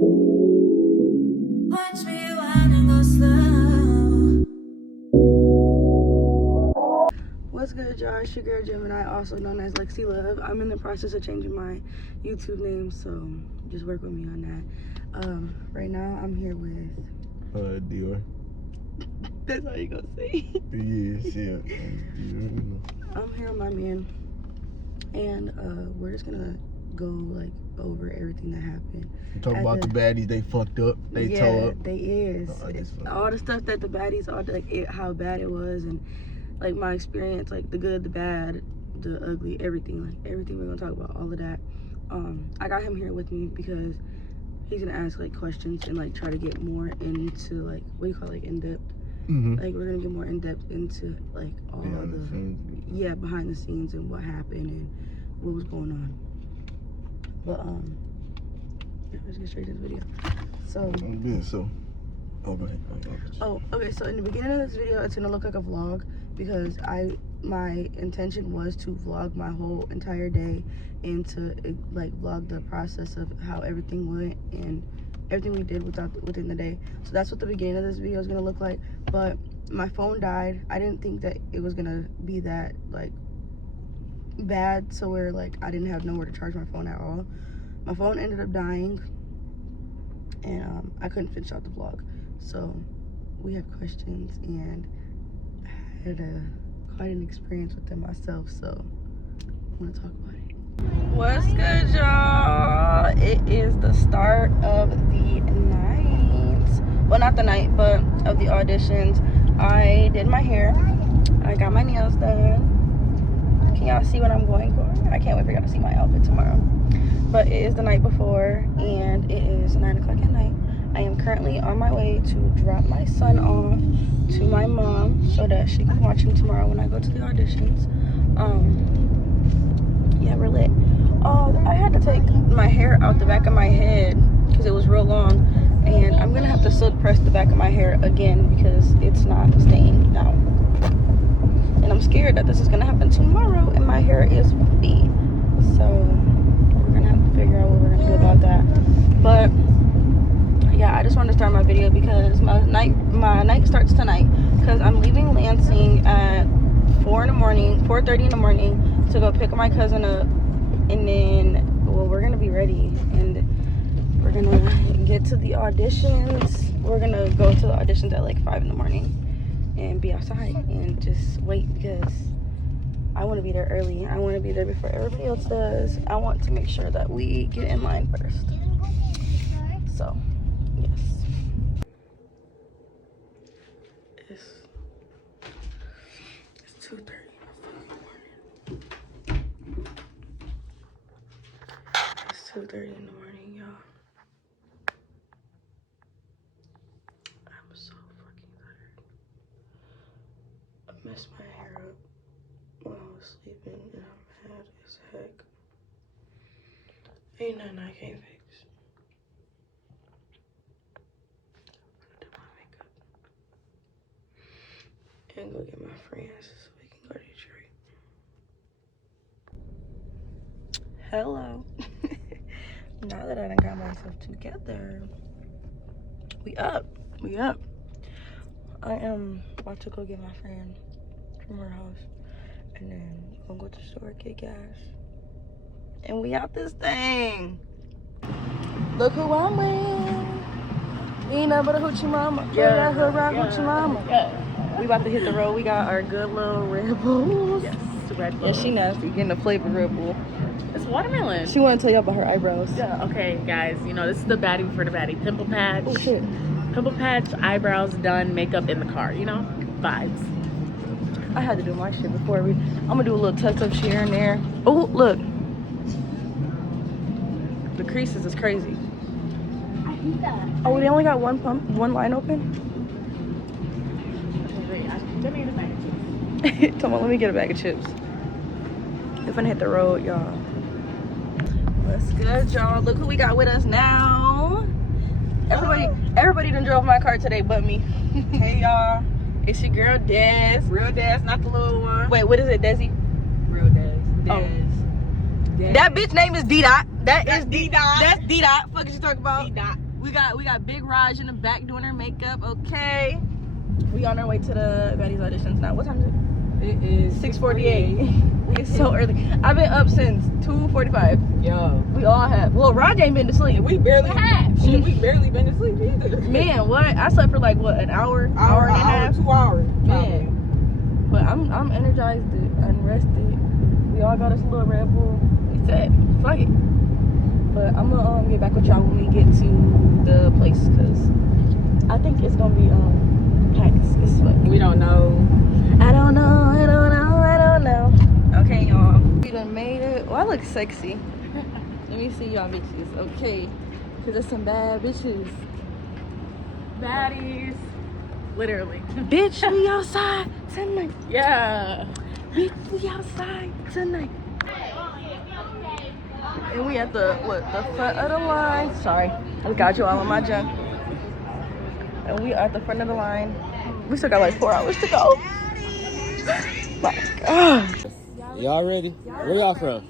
Watch me wind and go slow. What's good, y'all? It's your girl Gemini, also known as Lexi Love. I'm in the process of changing my YouTube name, so just work with me on that. Right now I'm here with Dior. that's all you gonna say. Yes, yeah. Dior. I'm here with my man, and we're just gonna go like over everything that happened. Talk about the baddies, they fucked up, they tore up. They is. Oh, It's all the stuff that the baddies are, like how bad it was, and like my experience, like the good, the bad, the ugly, everything, like everything we're gonna talk about, all of that. I got him here with me because he's gonna ask like questions and like try to get more into like, what do you call it, like in depth. Like we're gonna get more in depth into like all of the behind the scenes and what happened and what was going on. But yeah, let's get straight to the video. So Oh, go ahead. oh, okay, so in the beginning of this video it's gonna look like a vlog because my intention was to vlog my whole entire day and to like vlog the process of how everything went and everything we did within the day. So that's what the beginning of this video is gonna look like. But my phone died. I didn't think that it was gonna be that like bad, so where like I didn't have nowhere to charge my phone at all. My phone ended up dying and I couldn't finish out the vlog. So we have questions and I had quite an experience with them myself, so I want to talk about it. What's good, y'all? It is the start of the night. Well, not the night, but of the auditions. I did my hair. I got my nails done. Can y'all see what I'm going for? I can't wait for y'all to see my outfit tomorrow. But it is the night before and it is 9 o'clock at night. I am currently on my way to drop my son off to my mom so that she can watch him tomorrow when I go to the auditions. Yeah, we're lit. Oh, I had to take my hair out the back of my head because it was real long, and I'm gonna have to silk press the back of my hair again because it's not staying down. And I'm scared that this is gonna happen tomorrow and my hair is funky. So we're gonna have to figure out what we're gonna do about that. But yeah, I just wanted to start my video because my night starts tonight because I'm leaving Lansing at 4:30 in the morning to go pick my cousin up, and then we're gonna be ready and we're gonna get to the auditions. We're gonna go to the auditions at like 5 in the morning and be outside and just wait because I want to be there early. I want to be there before everybody else does. I want to make sure that we get in line first. So yes, it's 2:30 in the morning. It's 2:30 in the morning, y'all. I'm so fucking tired. I messed my hair up while I was sleeping and I'm mad as heck. Ain't nothing I can't fix. And go get my friends so we can go to Detroit. Hello. Now that I done got myself together, we up. I am about to go get my friend from her house and then we'll go to the store, get gas, and we out this thing. Look who I'm with. Ain't nothing but a hoochie mama. Yeah, hood rock hoochie mama. Yeah. We about to hit the road. We got our good little Red Bulls. Yes, Red Bull. Yeah, she nasty. Getting a flavor Red Bull. It's watermelon. She want to tell you about her eyebrows. Yeah, okay, guys. You know, this is the baddie before the baddie. Pimple patch. Oh, shit. Pimple patch, eyebrows done, makeup in the car. You know? Vibes. I had to do my shit before I'm going to do a little touch-up here and there. Oh, look. The creases is crazy. Oh, they only got one line open? Let me get a bag of chips. Come on, let me get a bag of chips. If I hit the road, y'all. What's good, y'all? Look who we got with us now. Everybody done drove my car today but me. Hey, y'all. It's your girl, Des. Real Des, not the little one. Wait, what is it, Desi? Real Des. Oh. Des. That bitch name is D-Dot. That's D-Dot. That's D-Dot. Fuck is you talking about? D-Dot. We got Big Raj in the back doing her makeup. Okay. We on our way to the Baddies auditions now. What time is it? It is 6:48. It's so early. I've been up since 2:45. Yeah. We all have. Well, Raj ain't been to sleep. We barely shit. We barely been to sleep either. Man, what? I slept for like what, an hour and a half. 2 hours. Man. But I'm energized and rested. We all got us a little Red Bull. We said, fuck it. But I'm gonna get back with y'all when we get to the place, cause I think it's gonna be packed as fuck. We don't know. I don't know. Okay, y'all. We done made it. Oh, I look sexy. Let me see y'all bitches. Okay. Cause there's some bad bitches. Baddies. Literally. Bitch, we outside tonight. Yeah. Bitch, we outside tonight. And we at the front of the line. Sorry, I got you all on my junk. And we are at the front of the line. We still got like 4 hours to go. My God. Y'all ready? Where y'all from?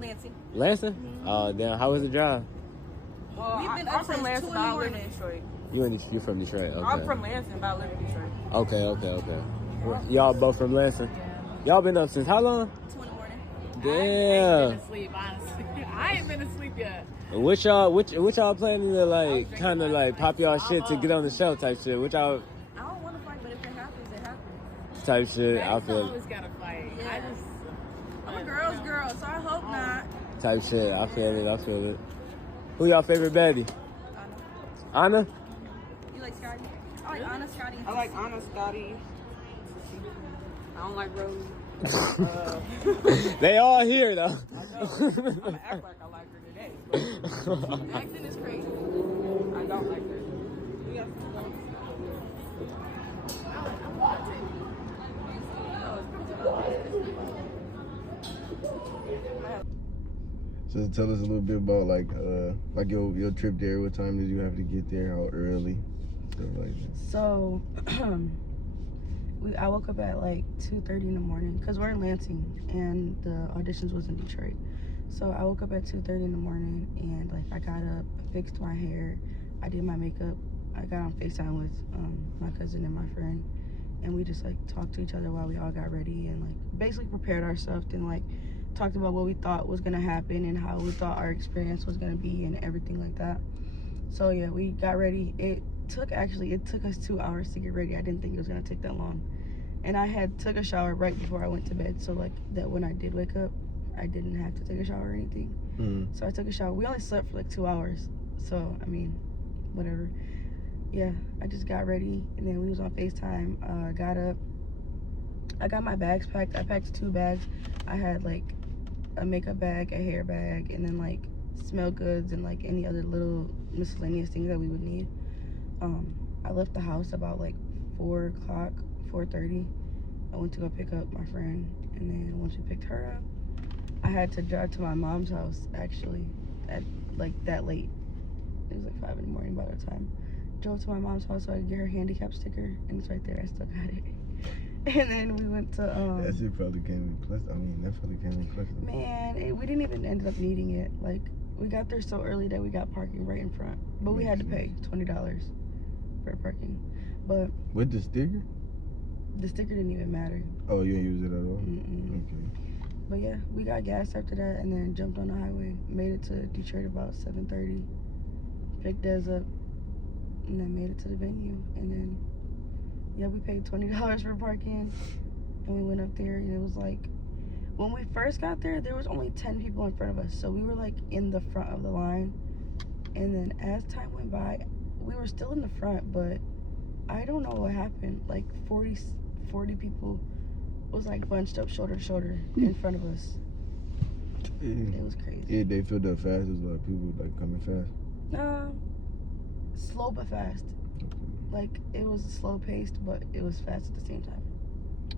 Lansing. Lansing? Oh, damn. How was the drive? We've been up from Lansing, but I live in Detroit. You from Detroit? Okay. I'm from Lansing, but I live in Detroit. Okay. Well, y'all both from Lansing? Y'all been up since how long? 2 in the morning. Damn. I ain't been asleep, honestly. I ain't been asleep yet. What y'all planning to like kind of like pop y'all shit to get on the show type shit? What y'all I don't want to fight, but if it happens, it happens. type shit? I I feel always gotta fight. Yeah. I'm a girl's girl, so I hope not. type shit. I feel it. Who y'all favorite baddie? Anna? You like Scotty? I like Anna, Scotty. I like Anna, Scotty. I don't like Rose. They all here though. I know. I'm gonna act like I like her today. But Acting is crazy. I don't like her. We got some So tell us a little bit about like your trip there. What time did you have to get there? How early? Stuff like that. So, I woke up at like 2:30 in the morning because we're in Lansing and the auditions was in Detroit. So I woke up at 2:30 in the morning and like I got up, fixed my hair, I did my makeup. I got on FaceTime with my cousin and my friend, and we just like talked to each other while we all got ready and like basically prepared ourselves and like talked about what we thought was gonna happen and how we thought our experience was gonna be and everything like that. So yeah, we got ready. It took us 2 hours to get ready. I didn't think it was gonna take that long. And I had took a shower right before I went to bed, so like that when I did wake up, I didn't have to take a shower or anything. So I took a shower. We only slept for like 2 hours, so I mean, whatever. Yeah, I just got ready and then we was on FaceTime. Got up. I got my bags packed. I packed 2 bags. I had like a makeup bag, a hair bag, and then like smell goods and like any other little miscellaneous things that we would need. I left the house about like 4:30. I went to go pick up my friend, and then once we picked her up, I had to drive to my mom's house actually at like that late. It was like 5 in the morning by the time. Drove to my mom's house so I could get her handicap sticker, and it's right there. I still got it. And then we went to That shit probably came in clutch. I mean, that probably came in clutch. man, we didn't even end up needing it. Like we got there so early that we got parking right in front, but we had to pay $20 for parking. But With the sticker? the sticker didn't even matter. Oh, you didn't use it at all? Okay. But yeah, we got gas after that and then jumped on the highway. Made it to Detroit about 7:30. Picked Des up and then made it to the venue. And then, yeah, we paid $20 for parking. And we went up there and it was like, when we first got there was only 10 people in front of us. So we were like in the front of the line. And then as time went by, we were still in the front, but I don't know what happened. Like 40 people was like bunched up shoulder to shoulder in front of us. It was crazy. Yeah, they filled up fast. There's a lot of people like coming fast. Slow but fast. Like it was slow paced, but it was fast at the same time.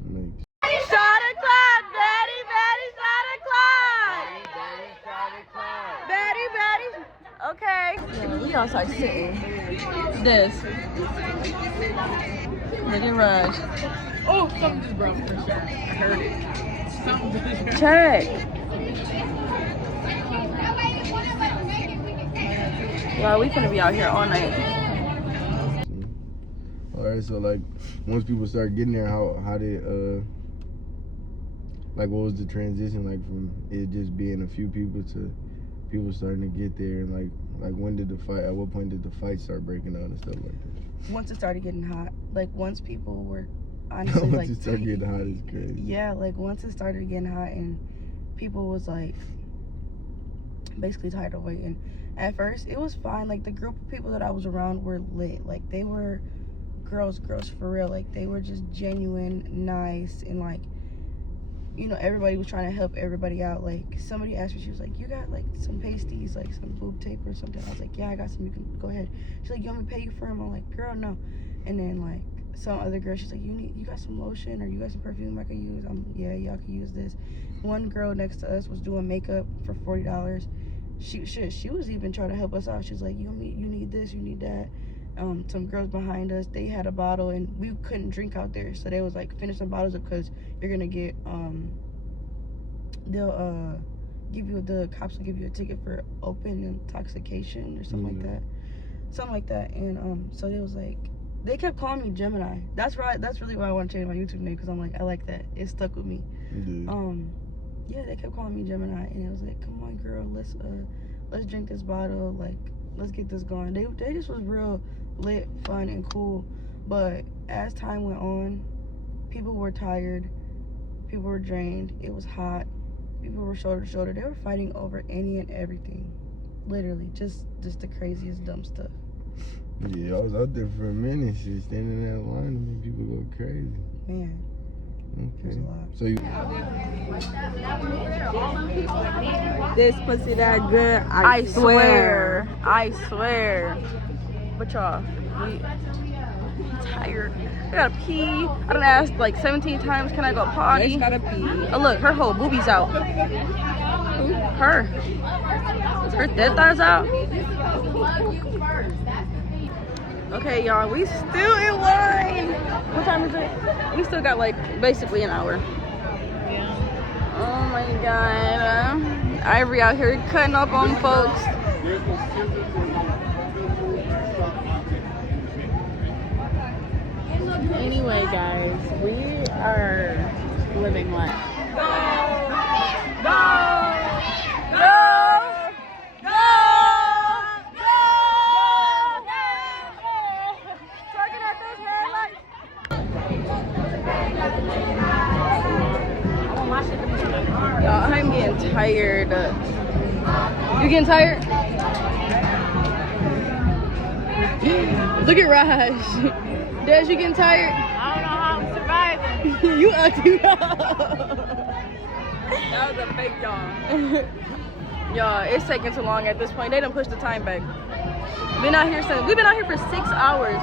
Makes. Shot o'clock, Betty, shot o'clock. Betty. Okay. Yeah, we outside sitting. This. Look at Raj. Oh, something just broke for sure. I heard it. Something just broke. Check. Yeah, we finna be out here all night. All right, so like once people start getting there, how did like what was the transition like from it just being a few people to people starting to get there, and like when did the fight? At what point did the fight start breaking out and stuff like that? Once it started getting hot, like once people were honestly Once like it started getting hot, it's crazy. Yeah, like once it started getting hot and people was like basically tired of waiting. At first it was fine, like the group of people that I was around were lit, like they were girls for real, like they were just genuine, nice, and like, you know, everybody was trying to help everybody out. Like somebody asked me, she was like, you got like some pasties, like some boob tape or something? I was like, yeah, I got some, you can go ahead. She's like, you want me to pay you for them? I'm like, girl, no. And then like some other girl, she's like, you got some lotion or you got some perfume I can use? Yeah, y'all can use this. One girl next to us was doing makeup for $40. She was even trying to help us out. She's like, you need this, you need that. Some girls behind us, they had a bottle and we couldn't drink out there, so they was like, finish some bottles up because you're gonna get they'll the cops will give you a ticket for open intoxication or something like that. And so they was like, they kept calling me Gemini. That's really why I want to change my YouTube name, because I'm like, I like that, it stuck with me. Yeah, they kept calling me Gemini, and it was like, come on girl, let's drink this bottle, like let's get this going. They just was real lit, fun, and cool. But as time went on, people were tired, people were drained, it was hot, people were shoulder to shoulder. They were fighting over any and everything, literally just the craziest dumb stuff. Yeah, I was out there for a minute, shit, standing in that line and made people go crazy. Man, okay, a lot. So you This pussy that good, I swear. But y'all, we tired. I gotta pee. I done asked like 17 times, can I go potty? Gotta pee. Oh look, her whole boobies out. Her dead thighs out. Okay, y'all, we still in line. What time is it? We still got like basically an hour. Oh my god. Ivory out here cutting up on folks. Anyway, guys, we are living life. Y'all, I'm getting tired. You getting tired? Look at Raj. Des, you getting tired? I don't know how I'm surviving. You ugly. That was a fake y'all. Y'all, it's taking too long at this point. They done pushed the time back. We've been out here for 6 hours.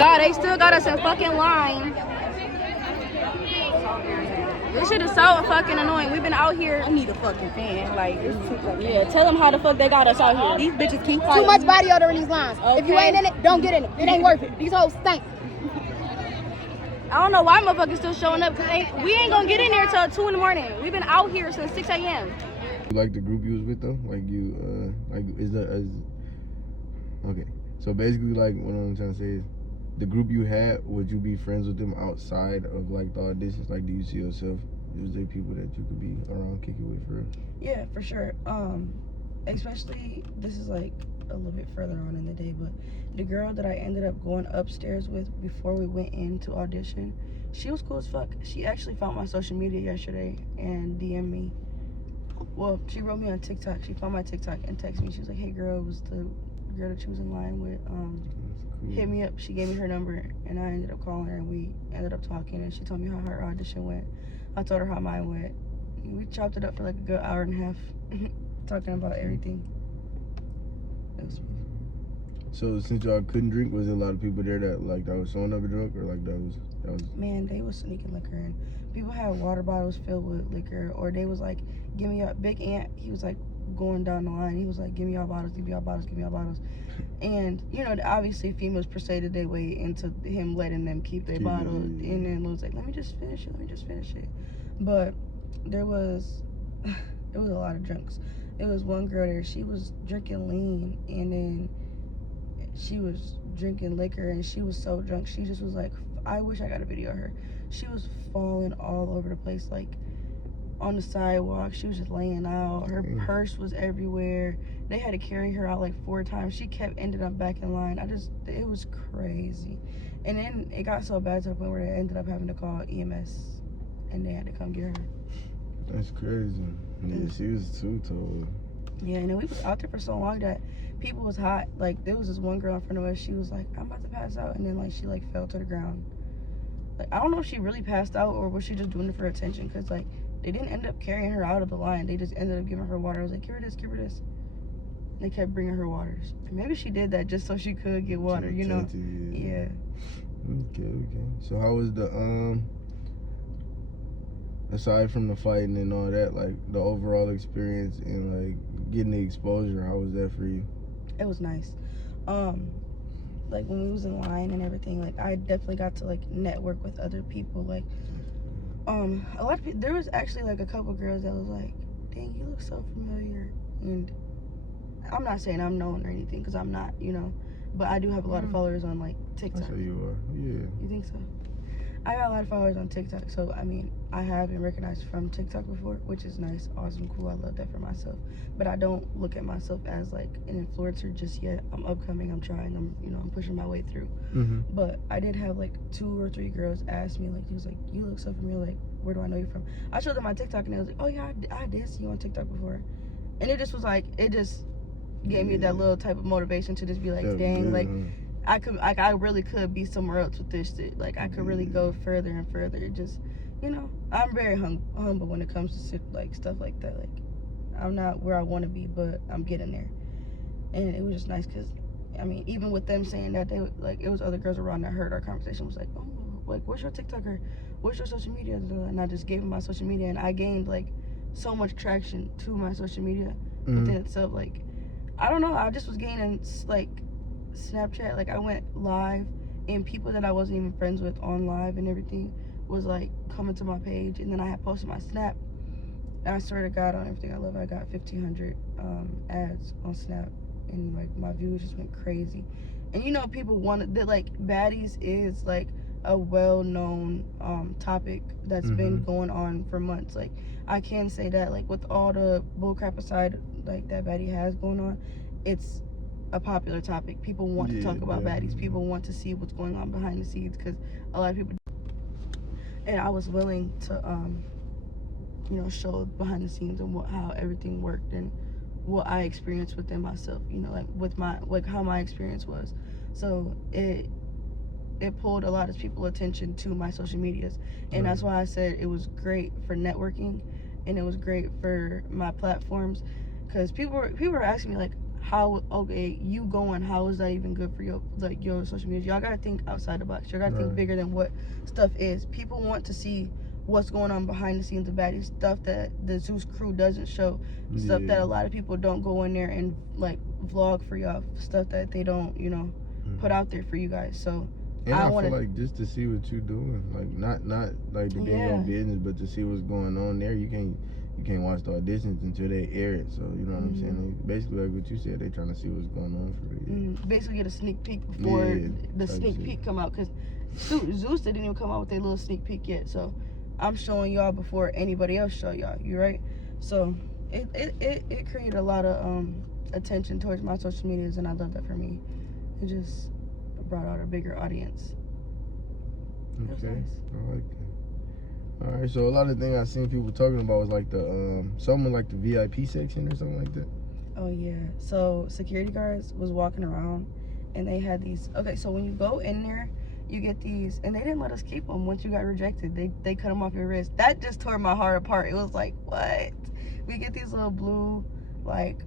God, they still got us in fucking line. This shit is so fucking annoying. We've been out here. I need a fucking fan. Like, it's too fucking. Yeah, tell them how the fuck they got us out here. These bitches keep fighting. Too much body odor in these lines. Okay. If you ain't in it, don't get in it. It ain't worth it. These hoes stink. I don't know why motherfuckers still showing up, because we ain't gonna get in there till 2 in the morning. We've been out here since 6 a.m. You like the group you was with though? Like you, like is that as okay? So basically, like what I'm trying to say is, the group you had, would you be friends with them outside of like the auditions? Like, do you see yourself? Is there people that you could be around, kick it with for real? Yeah, for sure. Especially, this is like a little bit further on in the day, but the girl that I ended up going upstairs with before we went into audition, she was cool as fuck. She actually found my social media yesterday and DM'd me. Well, she wrote me on TikTok. She found my TikTok and texted me. She was like, hey girl, it was the girl that she was in line with. Cool. Hit me up. She gave me her number and I ended up calling her and we ended up talking, and she told me how her audition went. I told her how mine went. We chopped it up for like a good hour and a half talking about everything. So since y'all couldn't drink, was there a lot of people there that like that was showing up drunk, or like that was Man, they was sneaking liquor in. People had water bottles filled with liquor, or they was like, give me a Big Ant. He was like going down the line. He was like, give me y'all bottles, give me y'all bottles, give me y'all bottles. And you know, obviously females persuaded their way into him letting them keep their bottle. And then Lou's like, let me just finish it. But there was it was a lot of drinks. It was one girl there, she was drinking lean, and then she was drinking liquor, and she was so drunk, she just was like, I wish I got a video of her. She was falling all over the place, like on the sidewalk. She was just laying out. Her purse was everywhere. They had to carry her out like 4 times. She ended up back in line. It was crazy. And then it got so bad to the point where they ended up having to call EMS, and they had to come get her. That's crazy. Yeah, she was too tall. Yeah, and then we was out there for so long that people was hot. Like, there was this one girl in front of us, she was like, I'm about to pass out, and then like she like fell to the ground. Like, I don't know if she really passed out or was she just doing it for attention, because like they didn't end up carrying her out of the line. They just ended up giving her water. I was like, give her this, give her this. They kept bringing her waters. Maybe she did that just so she could get water, you know? Yeah. Okay. So how was the aside from the fighting and all that, like the overall experience and like getting the exposure, how was that for you? It was nice. Like when we was in line and everything, like I definitely got to like network with other people. Like a lot of people, there was actually like a couple girls that was like, dang, you look so familiar. And I'm not saying I'm known or anything, because I'm not, you know, but I do have a lot of followers on like TikTok. So you are, yeah. You think so? I got a lot of followers on TikTok, so I mean, I have been recognized from TikTok before, which is nice, awesome, cool. I love that for myself. But I don't look at myself as like an influencer just yet. I'm upcoming, I'm trying, I'm pushing my way through. But I did have like 2 or 3 girls ask me, like, he was like, you look so familiar, like, where do I know you from? I showed them my TikTok, and they was like, oh yeah, I did see you on TikTok before. And it just was like, it just gave me that little type of motivation to just be like, dang, like, I really could be somewhere else with this shit. Like, I could really go further and further. It just, you know, I'm very humble when it comes to like stuff like that. Like, I'm not where I want to be, but I'm getting there. And it was just nice, because I mean, even with them saying that, they like, it was other girls around that heard our conversation, was like, oh, like, what's your TikTok, or what's your social media? And I just gave them my social media, and I gained like so much traction to my social media within itself. Like, I don't know, I just was gaining like Snapchat. Like, I went live, and people that I wasn't even friends with on live and everything was like coming to my page. And then I had posted my Snap, and I swear to God, on everything I love, I got 1,500 ads on Snap, and like my views just went crazy. And you know, people wanted that, like, baddies is like a well-known topic that's been going on for months. Like, I can say that, like, with all the bullcrap aside, like, that baddie has going on, it's a popular topic. People want to talk about baddies. People want to see what's going on behind the scenes, because a lot of people, and I was willing to you know, show behind the scenes and how everything worked and what I experienced within myself, you know, like with my, like how my experience was. So it pulled a lot of people's attention to my social medias, and that's why I said it was great for networking, and it was great for my platforms, because people were asking me, like, how, okay, you going, how is that even good for your, like, your social media? Y'all gotta think outside the box. You gotta think bigger than what stuff is. People want to see what's going on behind the scenes of baddies, stuff that the Zeus crew doesn't show, stuff that a lot of people don't go in there and like vlog for y'all, stuff that they don't, you know, put out there for you guys. So and I feel like just to see what you're doing, like not like to be in your business, but to see what's going on there. You can't watch the auditions until they air it. So you know what I'm saying? Like, basically, like what you said, they trying to see what's going on for you. Basically, get a sneak peek before the sneak peek come out, because Zeus didn't even come out with their little sneak peek yet. So I'm showing y'all before anybody else show y'all. You right? So it created a lot of attention towards my social medias, and I love that for me. It just brought out a bigger audience. Okay, nice. I like that. All right, so a lot of things I've seen people talking about was like the something like the VIP section or something like that. Oh yeah, so security guards was walking around, and they had these. Okay, so when you go in there, you get these, and they didn't let us keep them once you got rejected. They cut them off your wrist. That just tore my heart apart. It was like, what? We get these little blue, like,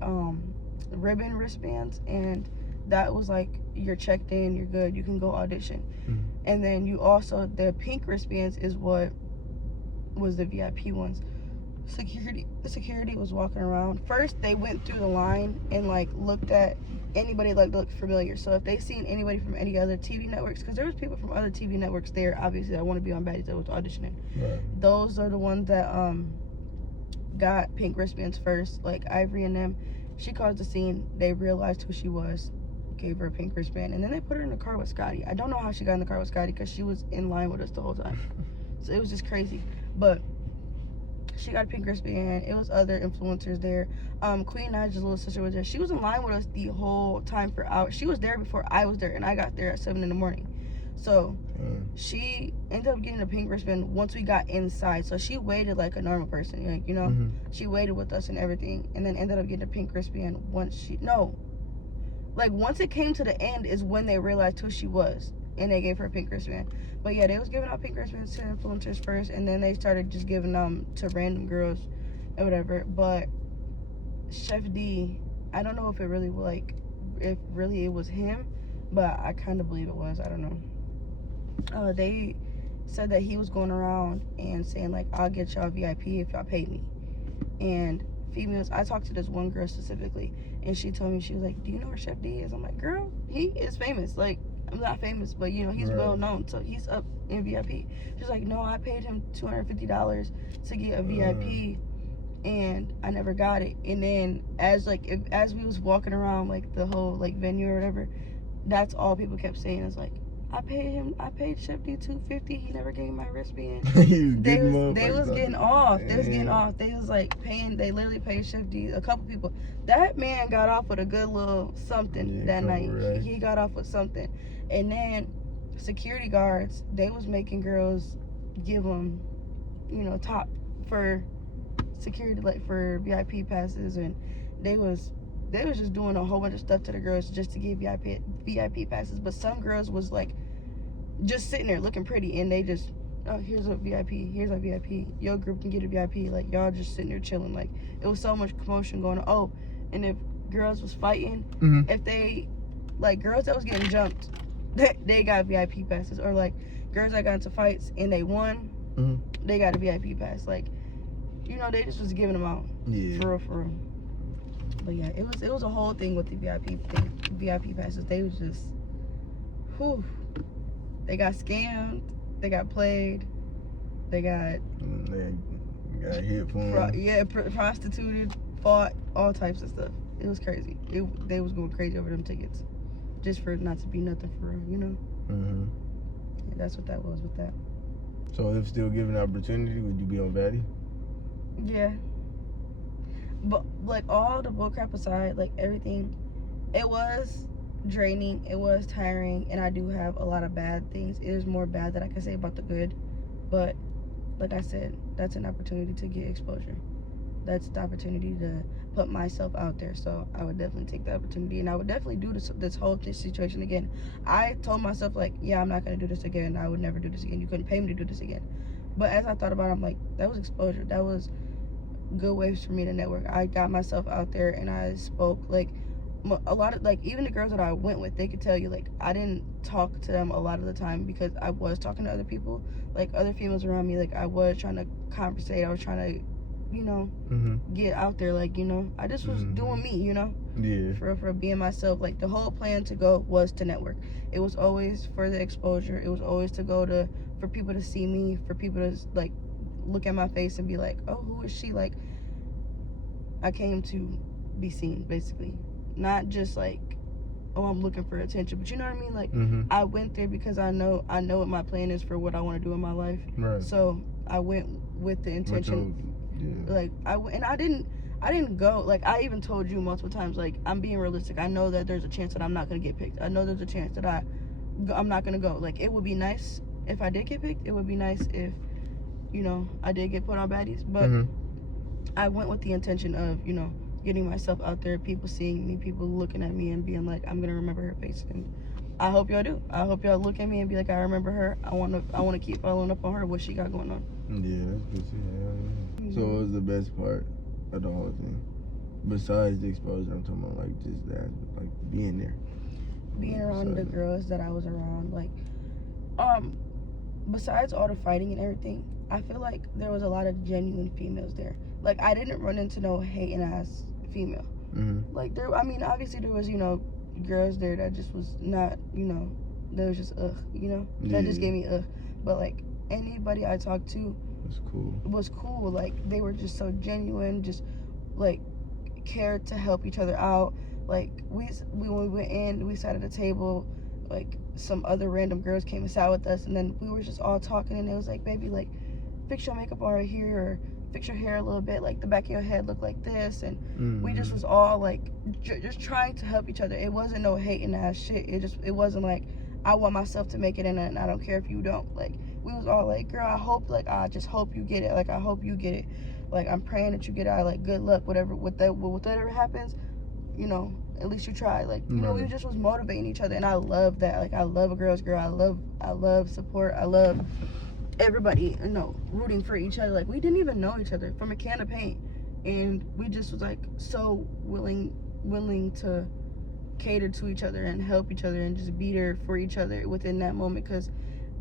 ribbon wristbands, and that was like, you're checked in, you're good, you can go audition. And then you also, the pink wristbands is what was the VIP ones. Security was walking around. First, they went through the line and like looked at anybody like looked familiar. So if they seen anybody from any other TV networks, because there was people from other TV networks there, obviously, I want to be on Baddies that was auditioning. Those are the ones that got pink wristbands first, like Ivory and them. She caused the scene. They realized who she was, gave her a pink wristband, and then they put her in the car with Scotty. I don't know how she got in the car with Scotty because she was in line with us the whole time. So it was just crazy. But she got a pink wristband. It was other influencers there. Queen Nigel's little sister was there. She was in line with us the whole time for hours. She was there before I was there, and I got there at 7 in the morning. So she ended up getting a pink wristband once we got inside. So she waited like a normal person, like, you know. She waited with us and everything, and then ended up getting a pink wristband once it came to the end is when they realized who she was, and they gave her a pink wristband. But yeah, they was giving out pink wristbands to influencers first, and then they started just giving them to random girls or whatever. But Chef D, I don't know if it really it was him, but I kind of believe it was. I don't know. They said that he was going around and saying like, I'll get y'all VIP if y'all pay me. And females, I talked to this one girl specifically, and she told me, she was like, do you know where Chef D is? I'm like, girl, he is famous. Like, I'm not famous, but you know, he's well known, so he's up in VIP. She's like, no, I paid him $250 to get a VIP, and I never got it. And then as we was walking around like the whole like venue or whatever, that's all people kept saying is like, I paid Chef D $250. He never gave me my wristband. They was getting off. They was getting off. They was like paying. They literally paid Chef D. A couple people. That man got off with a good little something that night. He got off with something. And then security guards, they was making girls give them, you know, top for security, like for VIP passes, and they was just doing a whole bunch of stuff to the girls just to get VIP passes. But some girls was like just sitting there looking pretty, and they just, oh, here's a VIP, here's a VIP, your group can get a VIP. Like, y'all just sitting there chilling. Like, it was so much commotion going on. Oh, and if girls was fighting, if they, like, girls that was getting jumped, they got VIP passes. Or like girls that got into fights and they won, they got a VIP pass. Like, you know, they just was giving them out. For real. But yeah, it was a whole thing with the VIP passes. They was just, whew. They got scammed. They got played. They got hit for prostituted, fought, all types of stuff. It was crazy. They was going crazy over them tickets, just for it not to be nothing for real, you know. Yeah, that's what that was with that. So if still given opportunity, would you be on Baddie? Yeah. But like all the bullcrap aside, like everything, it was draining, it was tiring, and I do have a lot of bad things. It is more bad that I can say about the good, but like I said, that's an opportunity to get exposure. That's the opportunity to put myself out there. So I would definitely take the opportunity, and I would definitely do this whole situation again. I told myself like, yeah, I'm not gonna do this again. I would never do this again. You couldn't pay me to do this again. But as I thought about it, I'm like, that was exposure. That was good ways for me to network. I got myself out there and I spoke. Like a lot of, like, even the girls that I went with, they could tell you, like, I didn't talk to them a lot of the time because I was talking to other people, like other females around me. Like, I was trying to conversate, I was trying to, you know, get out there. Like, you know, I just was doing me, you know. For being myself. Like, the whole plan to go was to network. It was always for the exposure. It was always to go to, for people to see me, for people to like look at my face and be like, oh, who is she? Like, I came to be seen, basically. Not just like, oh, I'm looking for attention, but you know what I mean? Like, I went there because I know what my plan is for what I want to do in my life. Right. So I went with the intention. Like, I didn't go, like, I even told you multiple times, like, I'm being realistic. I know that there's a chance that I'm not going to get picked. I know there's a chance that I'm not going to go. Like, it would be nice if I did get picked. It would be nice if, you know, I did get put on Baddies. But I went with the intention of, you know, getting myself out there, people seeing me, people looking at me and being like, I'm going to remember her face. And I hope y'all do. I hope y'all look at me and be like, I remember her. I want to keep following up on her, what she got going on. Yeah, that's good to hear. So what was the best part of the whole thing? Besides the exposure, I'm talking about, like, just that, like, being there. Being around the girls that I was around, like, besides all the fighting and everything, I feel like there was a lot of genuine females there. Like, I didn't run into no hating ass female. Like, there, I mean, obviously there was, you know, girls there that just was not, you know, that was just you know, that just gave me But like, anybody I talked to That's cool. was cool. Like, they were just so genuine, just like cared to help each other out. Like, we when we went in, we sat at a table, like some other random girls came and sat with us, and then we were just all talking, and it was like, baby, like, fix your makeup right here, or fix your hair a little bit, like the back of your head look like this, and we just was all like just trying to help each other. It wasn't no hating ass shit. It wasn't like I want myself to make it in, and I don't care if you don't. Like, we was all like, girl, I just hope you get it. Like, I hope you get it. Like, I'm praying that you get it. Like, good luck, whatever happens, you know, at least you try. Like, you know, we just was motivating each other, and I love that. Like, I love a girl's girl. I love support. I love everybody, you know, rooting for each other. Like, we didn't even know each other from a can of paint, and we just was like so willing to cater to each other and help each other and just be there for each other within that moment, because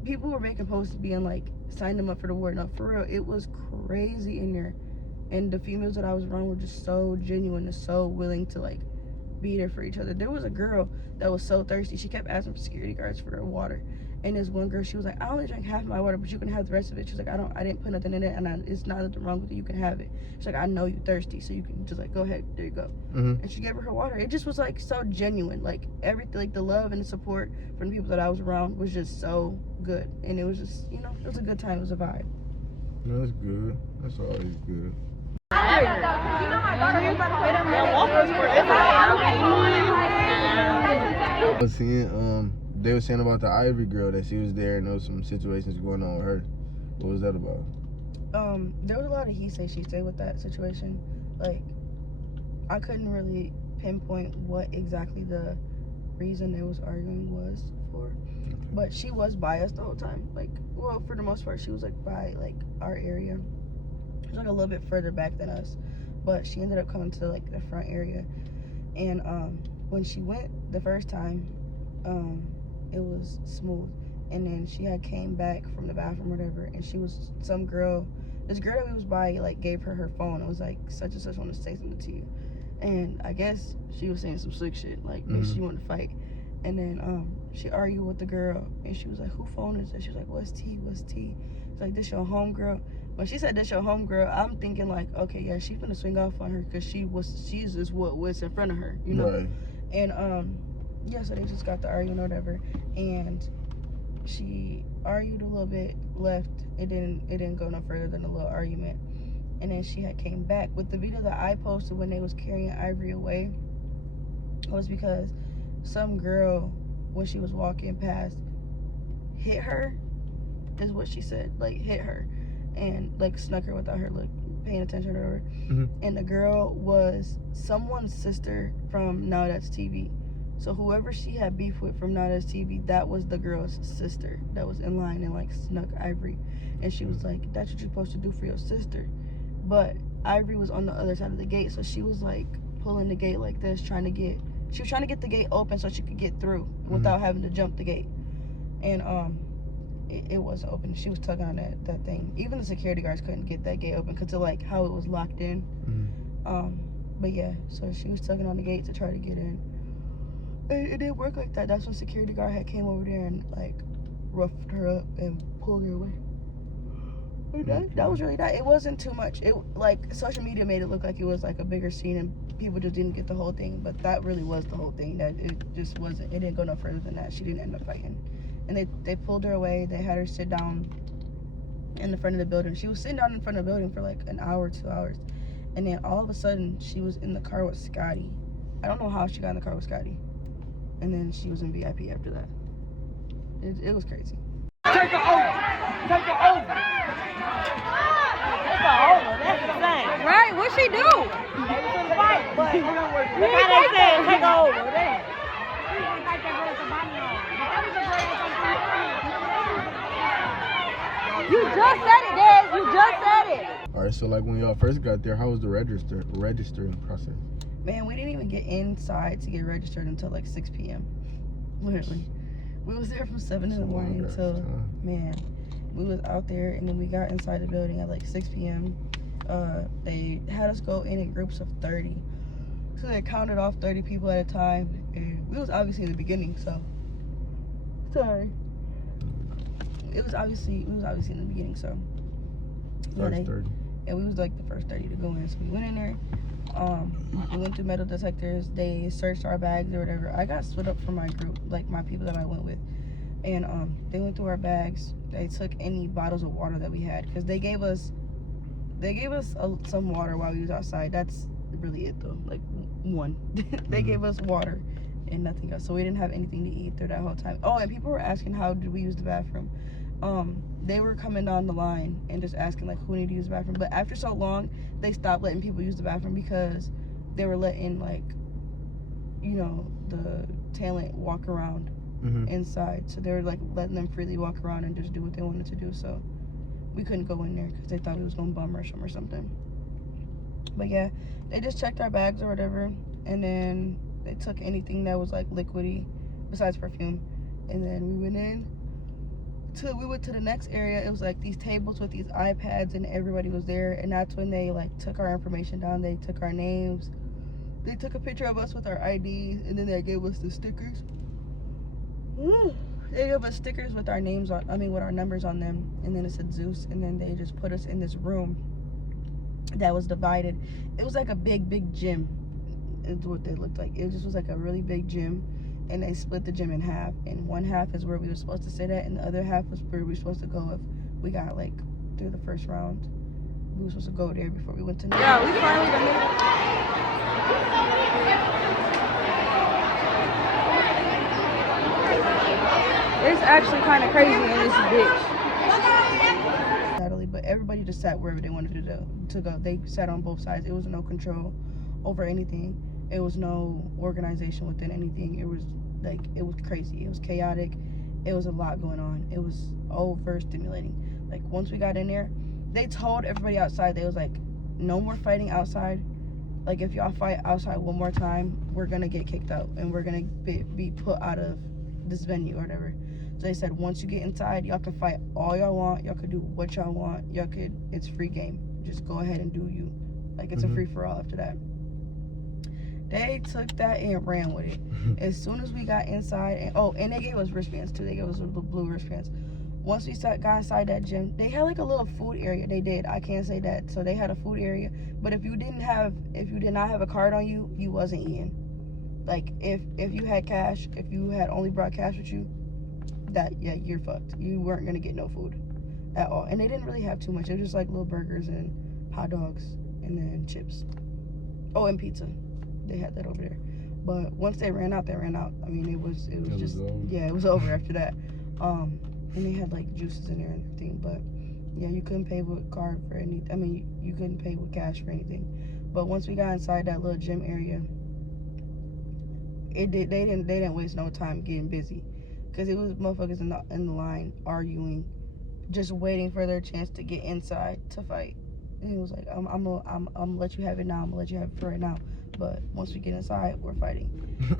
people were making posts being like, sign them up for the war. No, for real, it was crazy in there, and the females that I was around were just so genuine and so willing to like be there for each other. There was a girl that was so thirsty, she kept asking for security guards for her water, and this one girl, she was like, I only drank half my water, but you can have the rest of it. She's like, I didn't put nothing in it, and it's not nothing wrong with it, you can have it. She's like, I know you thirsty, so you can just like, go ahead, there you go. And she gave her water. It just was like so genuine. Like, everything, like the love and the support from the people that I was around was just so good, and it was just, you know, it was a good time. It was a vibe. No, that's good. That's always good. I was seeing, they were saying about the Ivory girl, that she was there and there was some situations going on with her. What was that about? There was a lot of he say, she say with that situation. Like, I couldn't really pinpoint what exactly the reason they was arguing was for, but she was biased the whole time. Like, well, for the most part, she was like by like our area. She was like a little bit further back than us, but she ended up coming to like the front area. And when she went the first time, it was smooth, and then she had came back from the bathroom or whatever, and she was this girl that we was by like gave her phone. It was like, such and such want to say something to you, and I guess she was saying some slick shit, like she wanted to fight. And then she argued with the girl, and she was like, who phone is that? She was like, what's T? It's like, this your homegirl? When she said this your homegirl, I'm thinking like, okay, yeah, she's gonna swing off on her because she's just what was in front of her, you know. Right. And yeah, so they just got to arguing or whatever, and she argued a little bit, left. It didn't go no further than a little argument, and then she had came back. With the video that I posted when they was carrying Ivory away, was because some girl, when she was walking past, hit her, is what she said, like hit her, and like snuck her without her like paying attention or whatever. And the girl was someone's sister from Now That's TV. So whoever she had beef with from Now That's TV, that was the girl's sister that was in line and like snuck Ivory. And she was like, that's what you're supposed to do for your sister. But Ivory was on the other side of the gate, so she was like pulling the gate like this, she was trying to get the gate open so she could get through without having to jump the gate. And it wasn't open. She was tugging on that thing. Even the security guards couldn't get that gate open because of like how it was locked in. But yeah, so she was tugging on the gate to try to get in. It didn't work like that. That's when security guard had came over there and like roughed her up and pulled her away. That was really that. It wasn't too much. It like social media made it look like it was like a bigger scene and people just didn't get the whole thing. But that really was the whole thing. That it just wasn't. It didn't go no further than that. She didn't end up fighting. And they pulled her away. They had her sit down in the front of the building. She was sitting down in front of the building for like an hour, 2 hours, and then all of a sudden she was in the car with Scotty. I don't know how she got in the car with Scotty. And then she was in VIP after that. It was crazy. Take her over. Take her over. Take her over. That's the thing. Right? What'd she do? They was in the fight, but look how they said take her over. There. You just said it, Dad. You just said it. All right, so like when y'all first got there, how was the registering process? Man, we didn't even get inside to get registered until like 6 p.m. Literally. We was there from 7 in the morning till, man, we was out there, and then we got inside the building at like 6 p.m. They had us go in groups of 30. So they counted off 30 people at a time, and we was obviously in the beginning, so, sorry. We was obviously in the beginning, so First 30. Yeah, we was like the first 30 to go in. So we went in there. We went through metal detectors. They searched our bags or whatever. I got split up from my group, like my people that I went with. And they went through our bags. They took any bottles of water that we had, because they gave us some water while we was outside. That's really it though, like one. They gave us water and nothing else, so we didn't have anything to eat through that whole time. Oh, and people were asking how did we use the bathroom. They were coming down the line and just asking like who needed to use the bathroom, but after so long they stopped letting people use the bathroom because they were letting, like, you know, the talent walk around inside, so they were like letting them freely walk around and just do what they wanted to do. So we couldn't go in there because they thought it was gonna bum rush them or something. But yeah, they just checked our bags or whatever, and then they took anything that was like liquidy besides perfume. And then we went to the next area. It was like these tables with these iPads and everybody was there, and that's when they like took our information down. They took our names, they took a picture of us with our IDs, and then they gave us the stickers. They gave us stickers with our names on, with our numbers on them, and then it said Zeus, and then they just put us in this room that was divided. It was like a big gym is what they looked like. It just was like a really big gym, and they split the gym in half, and one half is where we were supposed to sit at, and the other half was where we were supposed to go if we got like through the first round. We were supposed to go there before we went to Yeah, we finally done made it. It's actually kind of crazy in this bitch. But everybody just sat wherever they wanted to go. They sat on both sides. It was no control over anything. It was no organization within anything. It was like, it was crazy. It was chaotic. It was a lot going on. It was overstimulating. Like, once we got in there, they told everybody outside, they was like, no more fighting outside. Like, if y'all fight outside one more time, we're gonna get kicked out and we're gonna be put out of this venue or whatever. So they said, once you get inside, y'all can fight all y'all want. Y'all can do what y'all want. It's free game. Just go ahead and do you. Like, it's a free for all after that. They took that and ran with it. As soon as we got inside, and they gave us wristbands too. They gave us little blue wristbands. Once we got inside that gym, they had like a little food area. They did. I can't say that. So they had a food area. But if you did not have a card on you, you wasn't eating. Like, if you had cash, if you had only brought cash with you, you're fucked. You weren't gonna get no food at all. And they didn't really have too much. It was just like little burgers and hot dogs and then chips. Oh, and pizza. They had that over there. But once they ran out, I mean, it was just over. Yeah, it was over after that. And they had like juices in there and everything. But yeah, you couldn't pay with card for anything. I mean, you couldn't pay with cash for anything. But once we got inside that little gym area, they didn't waste no time getting busy, because it was motherfuckers in the line arguing, just waiting for their chance to get inside to fight. And it was like, I'm gonna let you have it now. I'm gonna let you have it for right now. But once we get inside, we're fighting.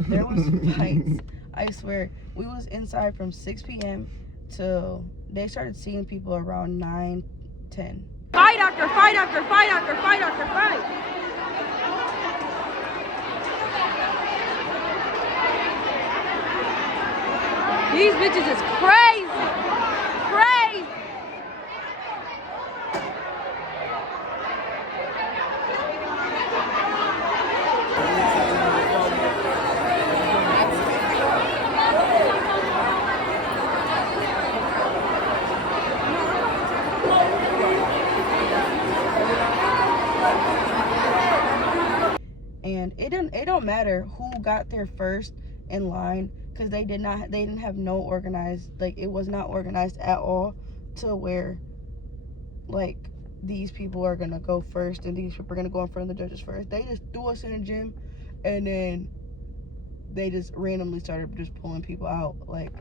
There was fights. I swear, we was inside from 6 p.m. till they started seeing people around 9, 10. Fight after fight after fight after fight after fight. These bitches is crazy. Crazy. And it don't matter who got there first in line, because they didn't have no organized, like, it was not organized at all to where like these people are gonna go first and these people are gonna go in front of the judges first. They just threw us in a gym, and then they just randomly started just pulling people out. Like,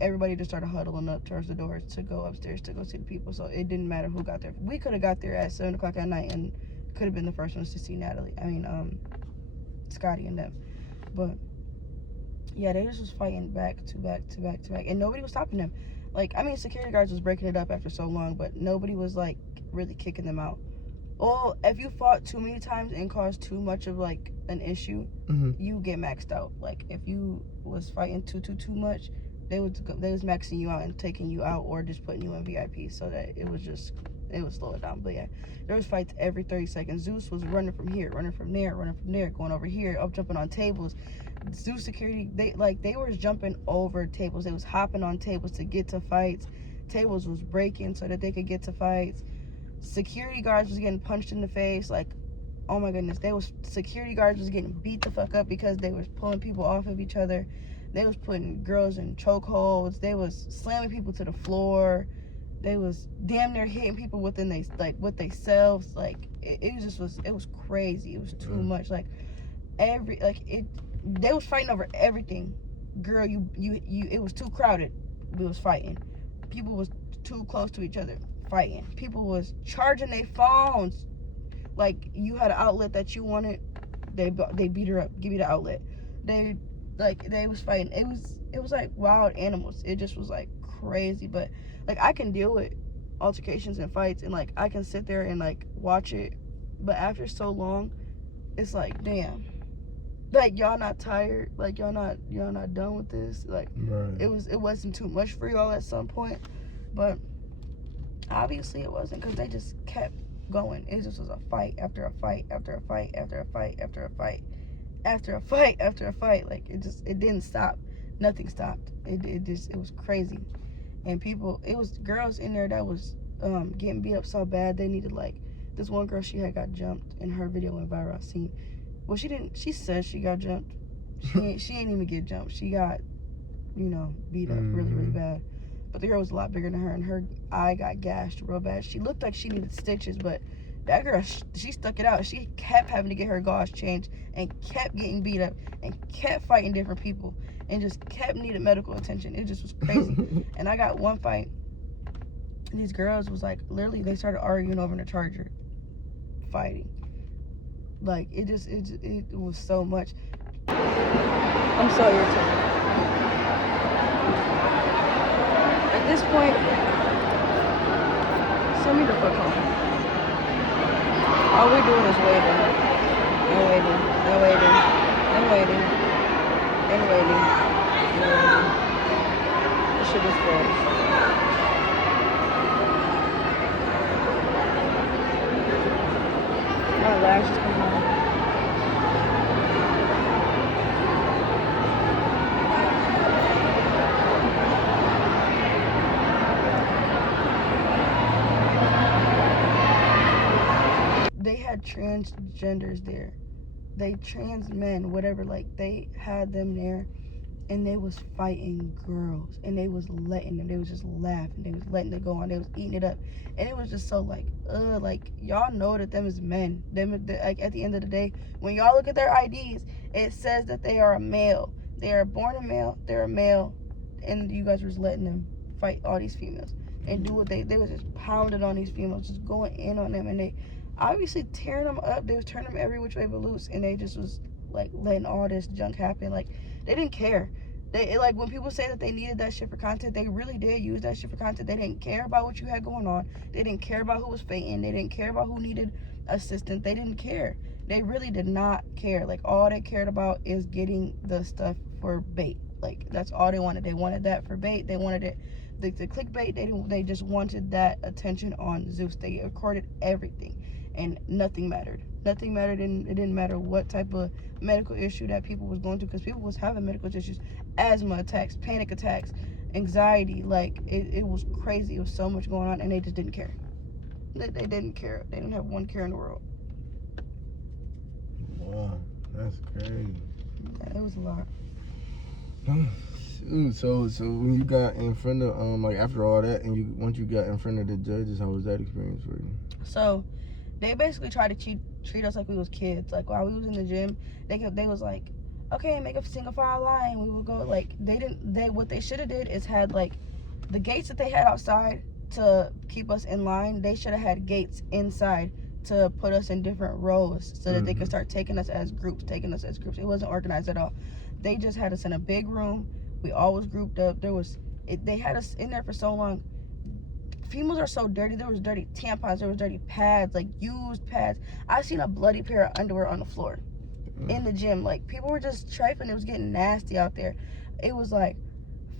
everybody just started huddling up towards the doors to go upstairs to go see the people. So it didn't matter who got there. We could have got there at 7 o'clock at night and could have been the first ones to see Scotty and them. But yeah, they just was fighting back to back to back to back, and nobody was stopping them. Like, security guards was breaking it up after so long, but nobody was like really kicking them out. Well, if you fought too many times and caused too much of like an issue, you get maxed out. Like, if you was fighting too much, they was maxing you out and taking you out, or just putting you in VIP, so that it was just slow it down. But yeah, there was fights every 30 seconds. Zeus was running from here, running from there, going over here, up jumping on tables. Zeus security, they were jumping over tables. They was hopping on tables to get to fights. Tables was breaking so that they could get to fights. Security guards was getting punched in the face. Like, oh my goodness, security guards was getting beat the fuck up because they was pulling people off of each other. They was putting girls in chokeholds. They was slamming people to the floor. They was damn near hitting people within with themselves. Like it was crazy. It was too much. Like they was fighting over everything. Girl, it was too crowded. We was fighting. People was too close to each other fighting. People was charging their phones. Like, you had an outlet that you wanted, they beat her up. Give me the outlet. They was fighting. It was like wild animals. It just was like crazy. But like, I can deal with altercations and fights, and like I can sit there and like watch it. But after so long, it's like, damn. Like, y'all not tired? Like, y'all not done with this? Like, right. It wasn't too much for y'all at some point, but obviously it wasn't, because they just kept going. It just was a fight after a fight after a fight after a fight after a fight after a fight after a fight. Like, it didn't stop. Nothing stopped. It was crazy. And it was girls in there that was getting beat up so bad they needed, like, this one girl, she had got jumped, and her video went viral. Well, she said she got jumped. She ain't even get jumped. She got, beat up really, really bad. But the girl was a lot bigger than her, and her eye got gashed real bad. She looked like she needed stitches, but that girl, she stuck it out. She kept having to get her gauze changed, and kept getting beat up, and kept fighting different people, and just kept needing medical attention. It just was crazy. And I got one fight, and these girls was like, literally, they started arguing over the charger, fighting. Like, it was so much. I'm so irritated. At this point, send me the fuck home. All we're doing is waiting. And waiting. And waiting. And waiting. And waiting. And waiting. This shit is crazy. My lashes come on. They had transgenders there. They trans men, whatever, like, they had them there, and they was fighting girls, and they was letting them, they was just laughing, they was letting it go on, they was eating it up, and it was just so like, y'all know that them is men. Like, at the end of the day, when y'all look at their IDs, it says that they are a male. They are born a male, they're a male, and you guys were just letting them fight all these females and do what they was just pounding on these females, just going in on them, and they obviously tearing them up. They was turning them every which way but loose, and they just was like letting all this junk happen. Like, they didn't care. Like, when people say that they needed that shit for content, they really did use that shit for content. They didn't care about what you had going on. They didn't care about who was fainting. They didn't care about who needed assistance. They didn't care. They really did not care. Like, all they cared about is getting the stuff for bait. Like, that's all they wanted. They wanted that for bait. They wanted it, the clickbait. They just wanted that attention on Zeus. They recorded everything, and nothing mattered. Nothing mattered, and it didn't matter what type of medical issue that people was going through, because people was having medical issues, asthma attacks, panic attacks, anxiety. Like, it was crazy. It was so much going on, and they just didn't care. They didn't care. They didn't have one care in the world. Wow, that's crazy. Yeah, it was a lot. Shoot, so when you got in front of like, after all that, and once you got in front of the judges, how was that experience for you? So they basically tried to treat us like we was kids. Like, while we was in the gym, they was like, okay, make a single file line. We would go, like, what they should have did is had, like, the gates that they had outside to keep us in line, they should have had gates inside to put us in different rows so that they could start taking us as groups. It wasn't organized at all. They just had us in a big room. We all was grouped up. They had us in there for so long. Females are so dirty. There was dirty tampons. There was dirty pads, like used pads. I seen a bloody pair of underwear on the floor in the gym. Like, people were just trifling. It was getting nasty out there. It was like